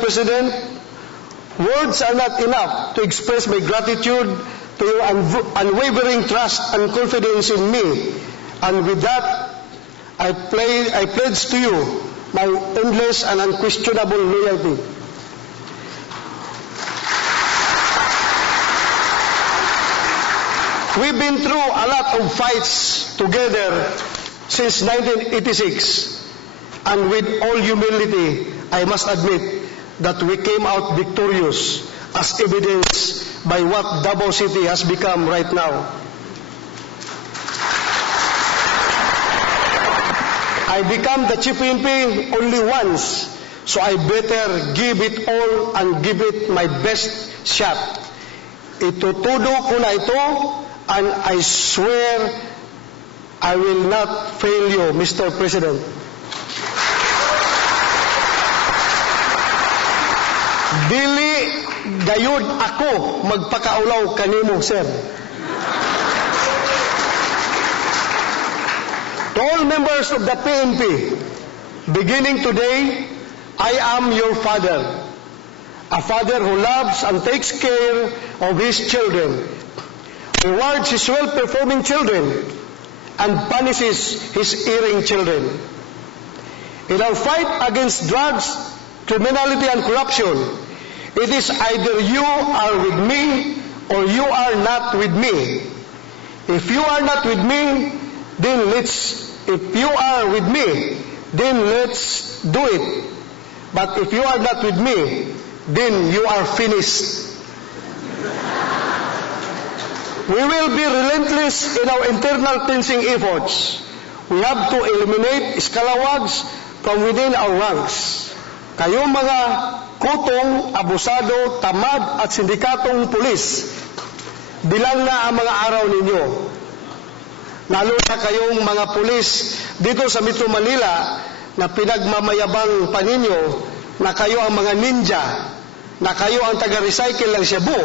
President, words are not enough to express my gratitude to your unwavering trust and confidence in me. And with that, I pledge to you my endless and unquestionable loyalty. We've been through a lot of fights together since 1986, and with all humility, I must admit that we came out victorious, as evidenced by what Davao City has become right now. I became the Chief PNP only once, so I better give it all and give it my best shot. Itutudo ko na ito, and I swear I will not fail you, Mr. President. Dili gayud ako magpakaulaw kanimo, sir. To all members of the PNP, beginning today, I am your father. A father who loves and takes care of his children, rewards his well-performing children, and punishes his erring children. In our fight against drugs, criminality, and corruption, it is either you are with me or you are not with me. If you are not with me, if you are with me, then let's do it. But if you are not with me, then you are finished. We will be relentless in our internal cleansing efforts. We have to eliminate scalawags from within our ranks. Kayong mga kutong, abusado, tamad at sindikatong pulis, bilang na ang mga araw ninyo. Lalo na kayong mga pulis dito sa Metro Manila na pinagmamayabang pa ninyo na kayo ang mga ninja, na kayo ang taga-recycle ng Cebu.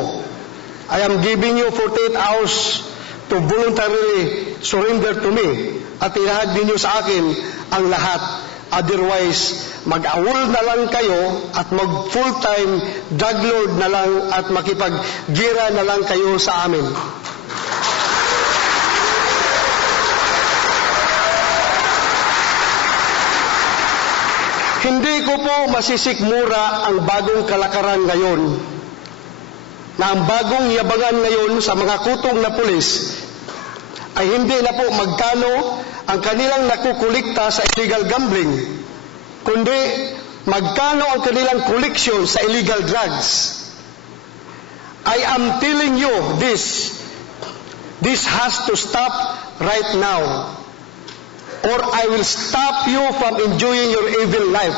I am giving you 48 hours to voluntarily surrender to me at ilahad ninyo sa akin ang lahat. Otherwise, mag-awol na lang kayo at mag-full-time drug lord na lang at makipag-gira na lang kayo sa amin. Hindi ko po masisikmura ang bagong kalakaran ngayon, na ang bagong yabangan ngayon sa mga kutong na pulis ay hindi na po magkano ang kanilang nakukulikta sa illegal gambling, kundi magkano ang kanilang koleksyon sa illegal drugs. I am telling you this has to stop right now, or I will stop you from enjoying your evil life.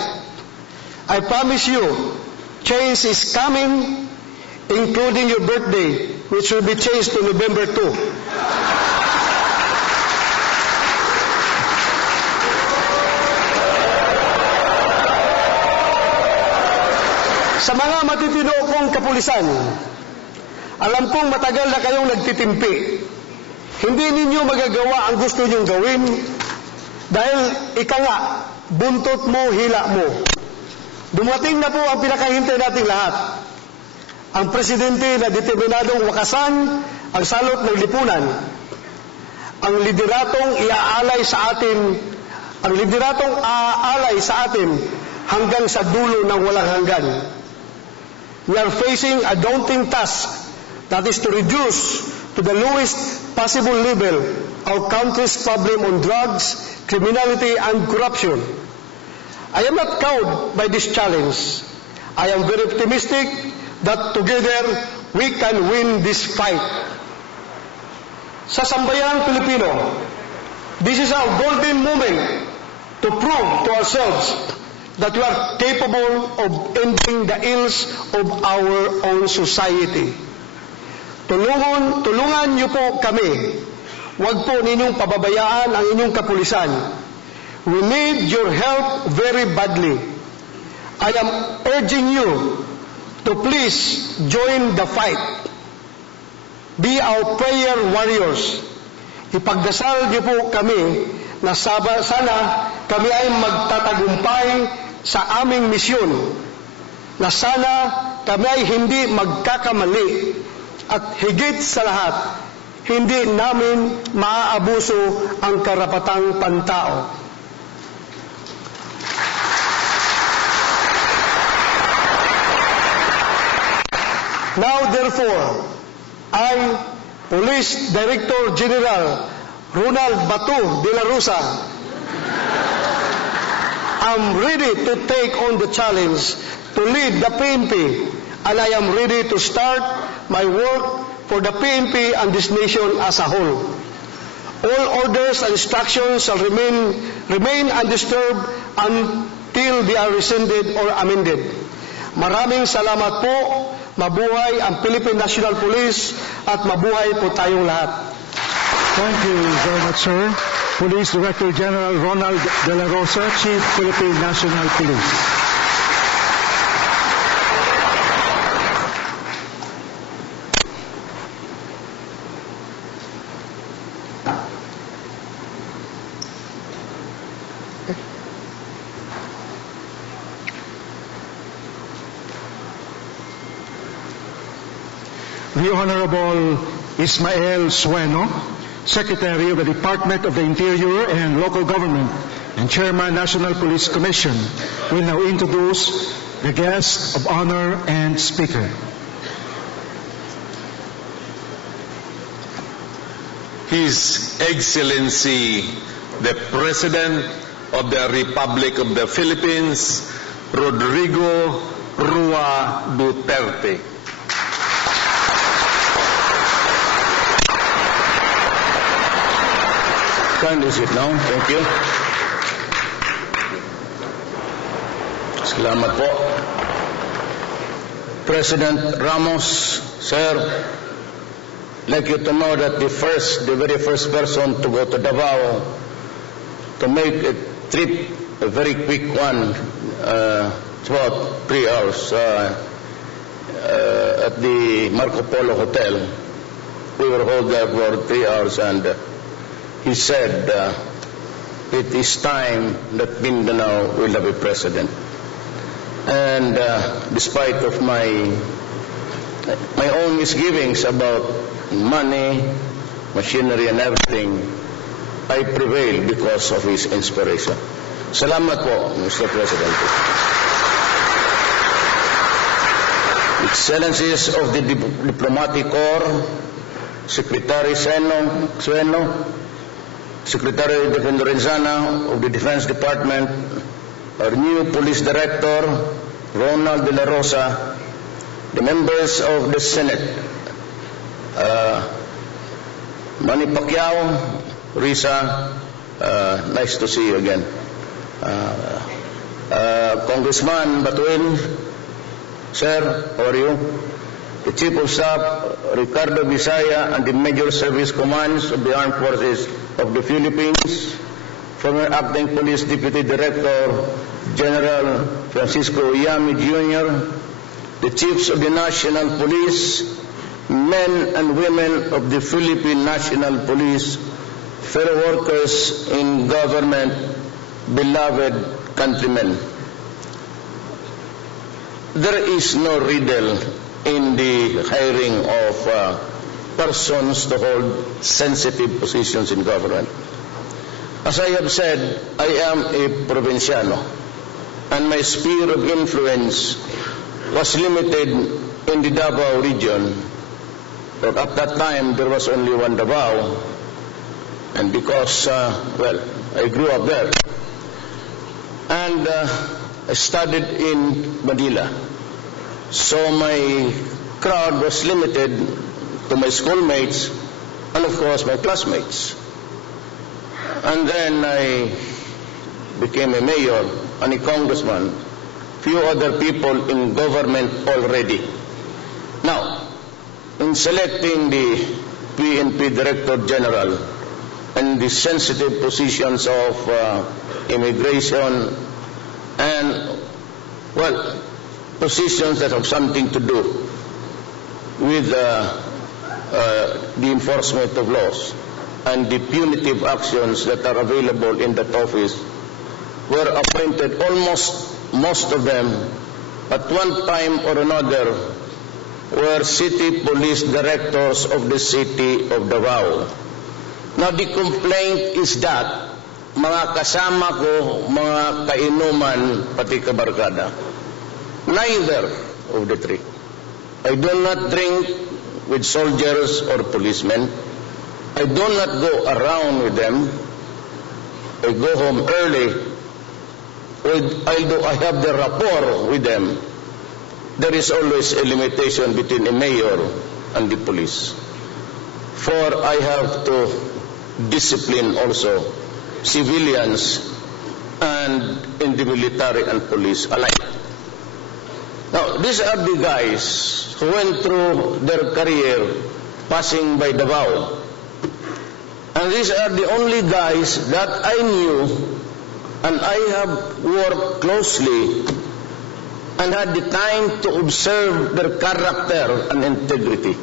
I promise you, change is coming, including your birthday, which will be changed to November 2. Sa mga matitino kong kapulisan, alam kong matagal na kayong nagtitimpi. Hindi ninyo magagawa ang gusto nyong gawin dahil ika nga, buntot mo, hila mo. Dumating na po ang pinakahintay nating lahat. Ang presidente na determinadong wakasan ang salot ng lipunan. Ang lideratong iaalay sa atin, ang lideratong aalay sa atin hanggang sa dulo ng walang hanggan. We are facing a daunting task, that is to reduce to the lowest possible level our country's problem on drugs, criminality, and corruption. I am not cowed by this challenge. I am very optimistic that together we can win this fight. Sa sambayang Pilipino, this is our golden moment to prove to ourselves that we are capable of ending the ills of our own society. Tulungan niyo po kami. Huwag po ninyong pababayaan ang inyong kapulisan. We need your help very badly. I am urging you to please join the fight. Be our prayer warriors. Ipagdasal niyo po kami na sana kami ay magtatagumpay sa aming misyon. na sana kami ay hindi magkakamali at higit sa lahat, hindi namin maaabuso ang karapatang pantao. Now, therefore, I, Police Director General Ronald Batu de la Rosa, am ready to take on the challenge to lead the PNP, and I am ready to start my work for the PNP and this nation as a whole. All orders and instructions shall remain undisturbed until they are rescinded or amended. Maraming salamat po. Mabuhay ang Philippine National Police at mabuhay po tayong lahat. Thank you very much, sir. Police Director General Ronald de la Rosa, Chief Philippine National Police. The Honorable Ismael Sueno, Secretary of the Department of the Interior and Local Government and Chairman, National Police Commission, will now introduce the guest of honor and speaker. His Excellency, the President of the Republic of the Philippines, Rodrigo Rua Duterte. Kindly sit down. Thank you. Salamat po. President Ramos, sir, I'd like you to know that the very first person to go to Davao to make a trip, a very quick one, it's about 3 hours at the Marco Polo Hotel. We were held there for 3 hours, and he said it is time that Mindanao will have a president. And despite of my own misgivings about money, machinery, and everything, I prevailed because of his inspiration. Salamat po, Mr. President. Excellencies of the Diplomatic Corps, Secretary Sueno, Secretary Defendorenzana of the Defense Department, our new Police Director, Ronald de la Rosa, the members of the Senate, Manny Pacquiao, Risa, nice to see you again. Congressman Batuin, sir, how are you? The Chief of Staff, Ricardo Bisaya, and the Major Service Commands of the Armed Forces of the Philippines, former Acting Police Deputy Director General Francisco Yami Jr., the Chiefs of the National Police, men and women of the Philippine National Police, fellow workers in government, beloved countrymen. There is no riddle in the hiring of persons to hold sensitive positions in government. As I have said, I am a provinciano, and my sphere of influence was limited in the Davao region. But at that time, there was only one Davao, and because, I grew up there, and I studied in Manila. So my crowd was limited to my schoolmates and, of course, my classmates. And then I became a mayor and a congressman, few other people in government already. Now, in selecting the PNP Director General and the sensitive positions of immigration and, positions that have something to do with the enforcement of laws and the punitive actions that are available in that office were appointed, almost most of them at one time or another were city police directors of the city of Davao. Now the complaint is that mga kasama ko, mga kainuman, pati kabarkada, neither of the three. I do not drink with soldiers or policemen. I do not go around with them. I go home early. Although I have the rapport with them, there is always a limitation between a mayor and the police. For I have to discipline also civilians and in the military and police alike. Now, these are the guys who went through their career passing by Davao. And these are the only guys that I knew and I have worked closely and had the time to observe their character and integrity.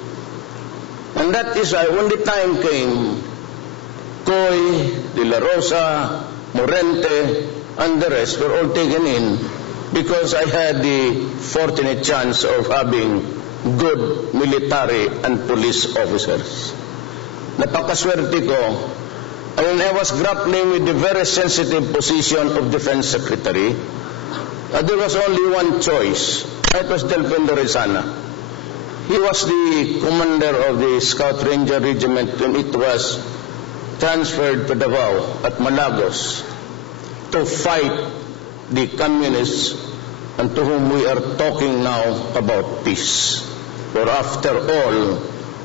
And that is why when the time came, Coy, De La Rosa, Morente, and the rest were all taken in because I had the fortunate chance of having good military and police officers. Napakaswerte ko. And I was grappling with the very sensitive position of Defense Secretary. There was only one choice. It was Delfin Dorizana. He was the commander of the Scout Ranger Regiment when it was transferred to Davao at Malagos to fight the communists and to whom we are talking now about peace. For after all,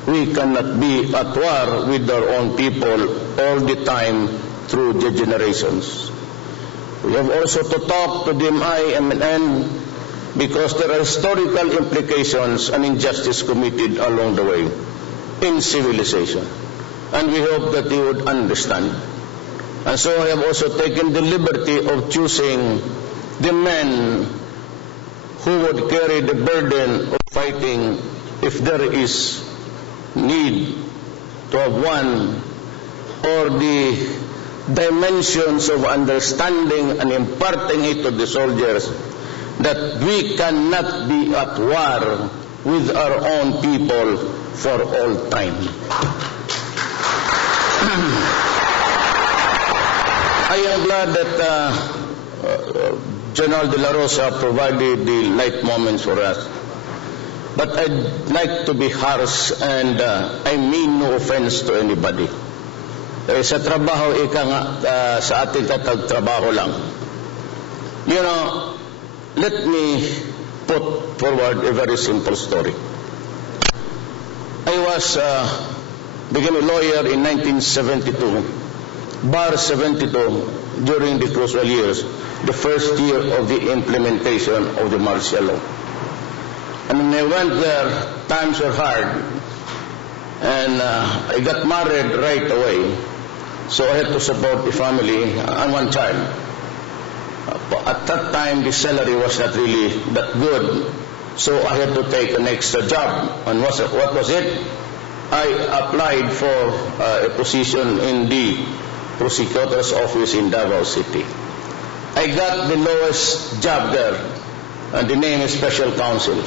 we cannot be at war with our own people all the time through the generations. We have also to talk to the MIMN because there are historical implications and injustice committed along the way in civilization. And we hope that you would understand. And so I have also taken the liberty of choosing the men who would carry the burden of fighting if there is need to have one, or the dimensions of understanding and imparting it to the soldiers that we cannot be at war with our own people for all time. I am glad that General De La Rosa provided the light moments for us. But I'd like to be harsh, and I mean no offense to anybody. Sa trabaho, ika nga, sa ating tatagtrabaho lang. You know, let me put forward a very simple story. I was became a lawyer in 1972, bar 72, during the crucial years, the first year of the implementation of the martial law. And when I went there, times were hard, and I got married right away, so I had to support the family and one child. At that time, the salary was not really that good, so I had to take an extra job. And what was it? I applied for a position in the prosecutor's office in Davao City. I got the lowest job there, and the name is Special Counsel.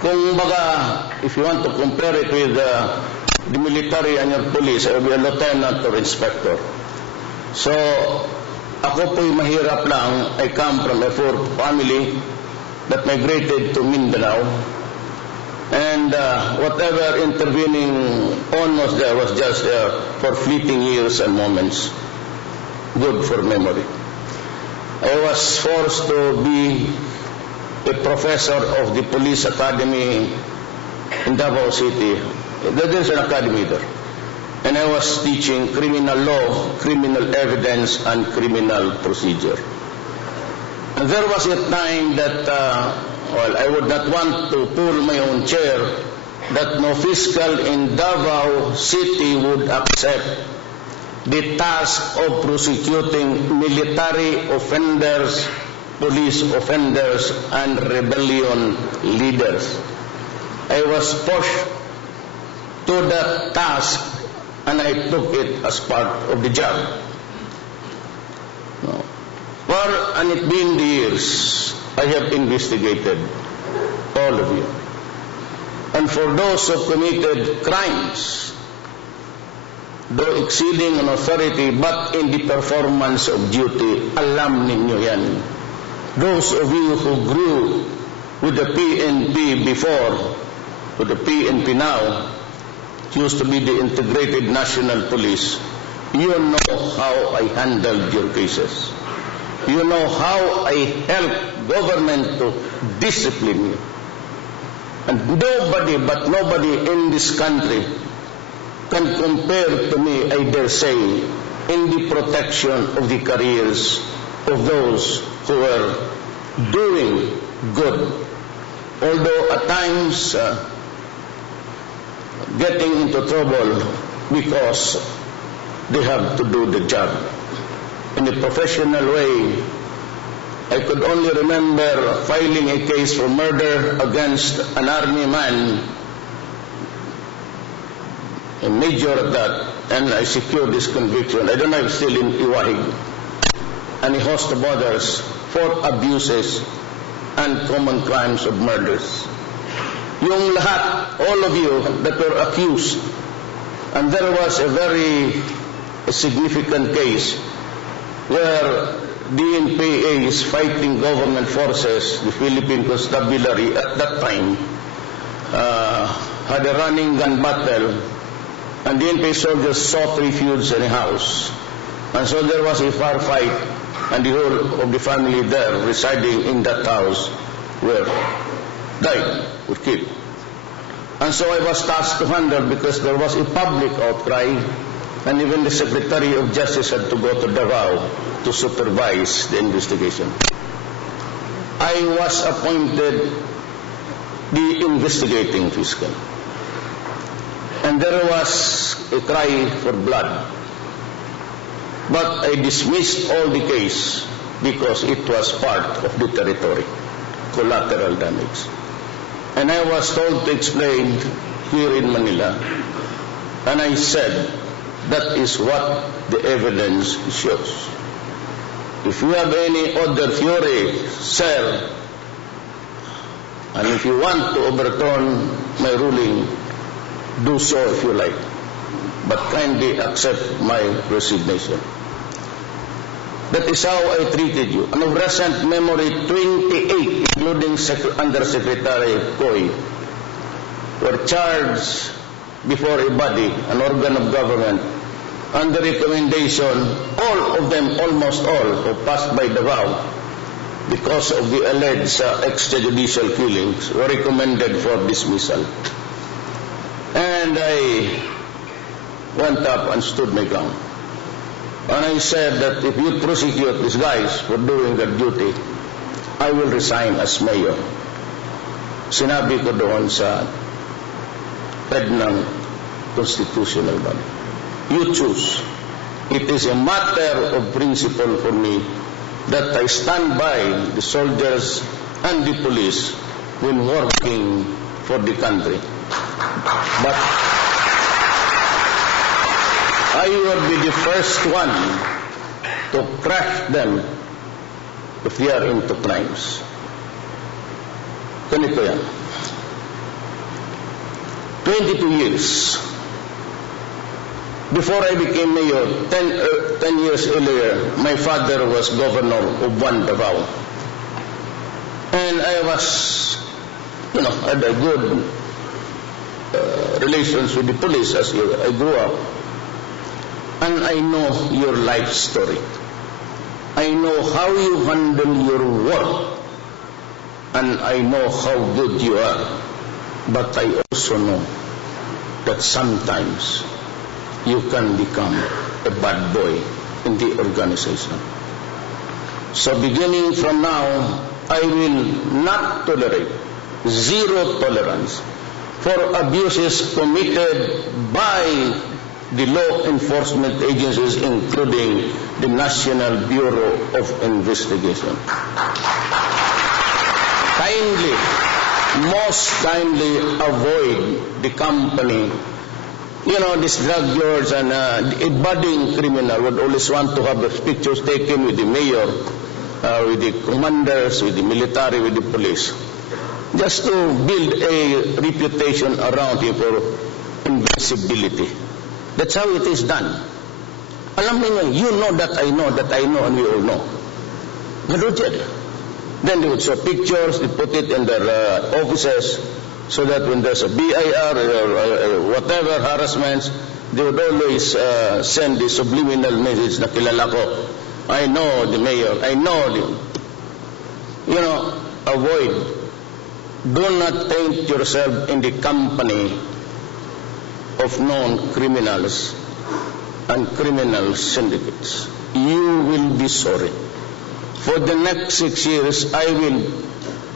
Kung baga, if you want to compare it with the military and your police, I will be a lieutenant or inspector. So, ako po'y mahirap lang. I come from a poor family that migrated to Mindanao. And whatever intervening on was there was just for fleeting years and moments. Good for memory. I was forced to be a professor of the police academy in Davao City. There is an academy there. And I was teaching criminal law, criminal evidence, and criminal procedure. And there was a time that, I would not want to pull my own chair, that no fiscal in Davao City would accept the task of prosecuting military offenders, police offenders, and rebellion leaders. I was pushed to that task, and I took it as part of the job. And it been the years I have investigated all of you. And for those who committed crimes, though exceeding an authority, but in the performance of duty, alam ninyo yan. Those of you who grew with the PNP before, with the PNP now, used to be the Integrated National Police, you know how I handled your cases. You know how I helped government to discipline you. And nobody in this country can compare to me, I dare say, in the protection of the careers of those who are doing good. Although at times getting into trouble because they have to do the job. In a professional way, I could only remember filing a case for murder against an army man, a major at that, and I secured this conviction. I don't know if it's still in Iwahig, and a host of others for abuses and common crimes of murders. Yung lahat, all of you that were accused, and there was a very significant case where DNPA is fighting government forces, the Philippine Constabulary at that time, had a running gun battle, and DNPA soldiers sought refuge in a house. And so there was a firefight, and the whole of the family there residing in that house were died, were killed. And so I was tasked to handle because there was a public outcry, and even the Secretary of Justice had to go to Davao to supervise the investigation. I was appointed the investigating fiscal. And there was a cry for blood. But I dismissed all the case because it was part of the territory, collateral damage. And I was told to explain here in Manila, and I said, that is what the evidence shows. If you have any other theory, sir, and if you want to overturn my ruling, do so if you like. But kindly accept my resignation. That is how I treated you. And of recent memory, 28, including Undersecretary Coy, were charged before a body, an organ of government, under recommendation, all of them, almost all, who passed by Davao because of the alleged extrajudicial killings, were recommended for dismissal. And I went up and stood my ground. And I said that if you prosecute these guys for doing their duty, I will resign as mayor. Sinabi ko doon sa head ng constitutional body. You choose. It is a matter of principle for me that I stand by the soldiers and the police when working for the country. But I will be the first one to crush them if they are into crimes. Ganito yan. 22 years before I became mayor, 10 years earlier, my father was governor of Davao. And I was, had a good relations with the police as I grew up. And I know your life story. I know how you handle your work. And I know how good you are. But I also know that sometimes you can become a bad boy in the organization. So beginning from now, I will not tolerate, zero tolerance for abuses committed by the law enforcement agencies, including the National Bureau of Investigation. Most kindly avoid the company. These drug lords and a budding criminal would always want to have the pictures taken with the mayor, with the commanders, with the military, with the police. just to build a reputation around him for invincibility. That's how it is done. Alam niyo, you know that I know, and we all know. Ganun yan. Then they would show pictures, they put it in their offices, so that when there's a BIR or whatever harassments, they would always send the subliminal message na kilala ko. I know the mayor, I know the... You know, avoid. Do not taint yourself in the company of known criminals and criminal syndicates. You will be sorry. For the next 6 years, I will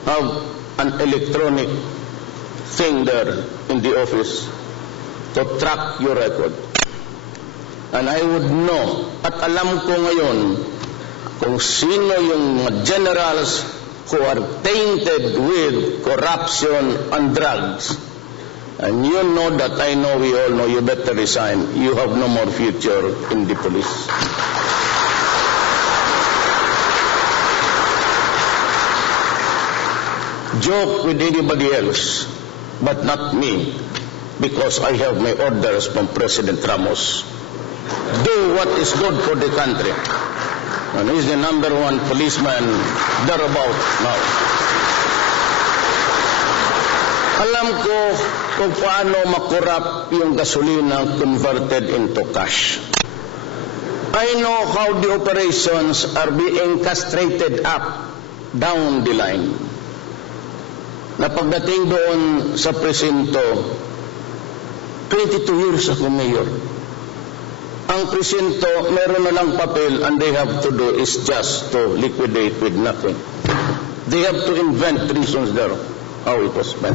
have an electronic thing there in the office to track your record. And I would know, at alam ko ngayon, kung sino yung generals who are tainted with corruption and drugs. And you know that I know, we all know, you better resign. You have no more future in the police. Joke with anybody else, but not me, because I have my orders from President Ramos. Do what is good for the country. And he's the number one policeman thereabout now. Alam ko kung paano makorap yung gasolina converted into cash. I know how the operations are being castrated up, down the line. Na pagdating doon sa presinto, 22 years ako mayor. Ang presinto, meron na lang papel, and they have to do is just to liquidate with nothing. They have to invent reasons there, how it was spent.